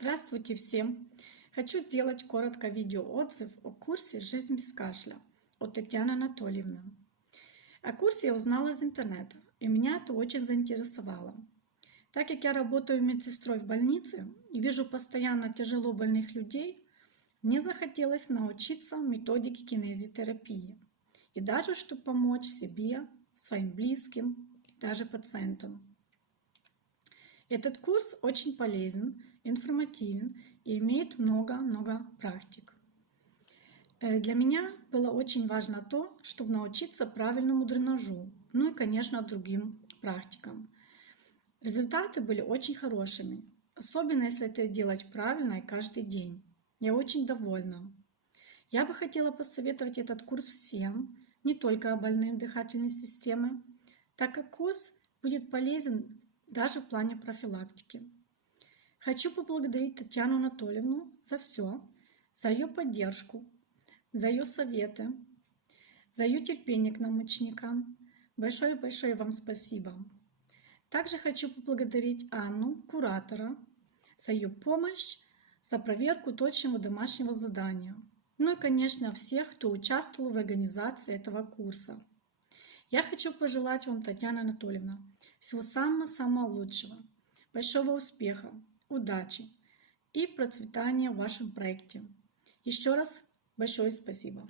Здравствуйте всем! Хочу сделать коротко видеоотзыв о курсе «Жизнь без кашля» от Татьяны Анатольевны. О курсе я узнала из интернета, и меня это очень заинтересовало. Так как я работаю медсестрой в больнице и вижу постоянно тяжело больных людей, мне захотелось научиться методике кинезитерапии. И даже, чтобы помочь себе, своим близким и даже пациентам. Этот курс очень полезен, информативен и имеет много практик. Для меня было очень важно то, чтобы научиться правильному дренажу, ну и, конечно, другим практикам. Результаты были очень хорошими, особенно если это делать правильно и каждый день. Я очень довольна. Я бы хотела посоветовать этот курс всем, не только больным дыхательной системы, так как курс будет полезен даже в плане профилактики. Хочу поблагодарить Татьяну Анатольевну за все, за ее поддержку, за ее советы, за ее терпение к нам, ученикам. Большое вам спасибо. Также хочу поблагодарить Анну, куратора, за ее помощь, за проверку точного домашнего задания. Ну и, конечно, всех, кто участвовал в организации этого курса. Я хочу пожелать вам, Татьяна Анатольевна, всего самого лучшего, большого успеха, удачи и процветания в вашем проекте. Еще раз большое спасибо.